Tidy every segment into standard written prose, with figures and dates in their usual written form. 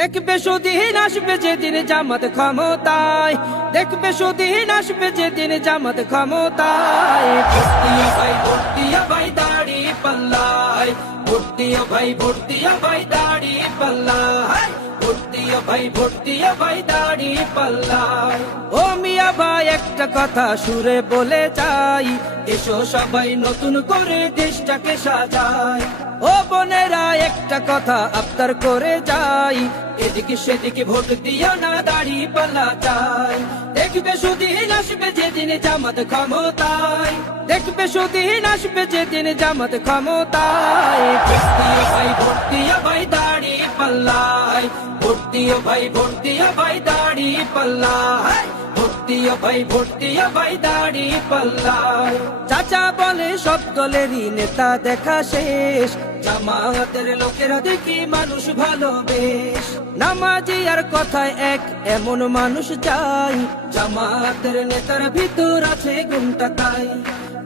দেখবে সুদিন আসবে যেদিন জামাত ক্ষমতায়, দেখবে সুদিন আসবে যেদিন জামাত ক্ষমতায়। ভর্তিয়া ভাই ভর্তিয়া ভাই দাড়ি পাল্লায়, ভর্তিয়া ভাই ভর্তিয়া ভাই দাড়ি পাল্লায়, ভর্তিয়া ভাই ভর্তিয়া ভাই দাড়ি পাল্লায়। ও মিয়া ভাই একটা কথা সুরে বলে যাই, এসো সবাই নতুন করে দেশটাকে সাজাই। ও বোনেরা একটা কথা আবদার করে যাই, এদিকে সেদিকে ভোট দিও না, দাড়ি পাল্লা চাই। দেখবে সুদিন আসবে যেদিন জামাত ক্ষমতায়, দেখবে সুদিন আসবে যেদিন জামাত ক্ষমতায়। ভর্তিয়া ভাই ভর্তিয়া ভাই দাড়ি পাল্লায়, ভর্তিয়া ভাই ভর্তিয়া ভাই দাড়ি পাল্লায়, ভর্তিয়া ভাই ভর্তিয়া ভাই দাড়ি পাল্লায়। চাচা বলে সব দলেরই নেতা দেখা শেষ, জামাতের লোকেরা দেখি মানুষ ভালো বেশ। নামাজি আর কথায় এক এমন মানুষ চাই, জামাতের নেতার ভিতর আছে গুণটা তাই।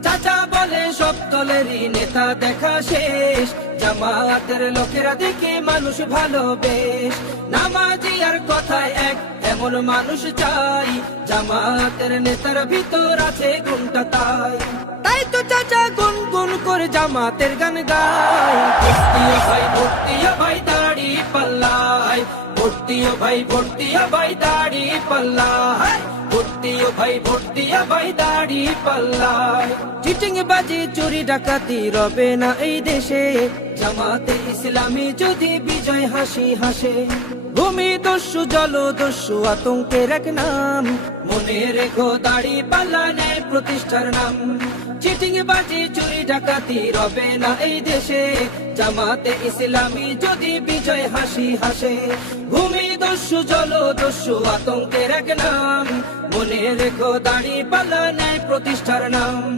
চাচা বলে সব দলেরই নেতা দেখা শেষ, জামাতের লোকেরা দেখে মানুষ ভালো বেশ। নামাজি আর কথায় এক এমন মানুষ চাই, জামাতের নেতার ভিতর আছে গুণটা তাই। তাই তো চাচা গুন গুন করে জামাতের গান গায়। ভর্তিয়া ভাই ভর্তিয়া ভাই দাড়ি পাল্লায়, ভর্তিয়া ভাই ভর্তিয়া ভাই দাড়ি পাল্লায়, ভর্তিয়া ভাই ভর্তিয়া ভাই দাড়ি পাল্লায়। চিটিং বাজি চুরি ডাকাতি রবে না এই দেশে, জামাতে ইসলামী যদি বিজয় হাসি হাসে। ভূমি দস্যু জল দস্যু আতঙ্কের এক নাম, মনে রেখো দাড়ি পাল্লা ন্যায় প্রতিষ্ঠার নাম। চিটিং বাজি চুরি ডাকাতি রবে না এই দেশে, জামাতে ইসলামী যদি বিজয় হাসি হাসে। ভূমি দস্যু জল দস্যু আতঙ্কের এক নাম, মনে রেখো দাড়ি পাল্লা ন্যায় প্রতিষ্ঠার নাম।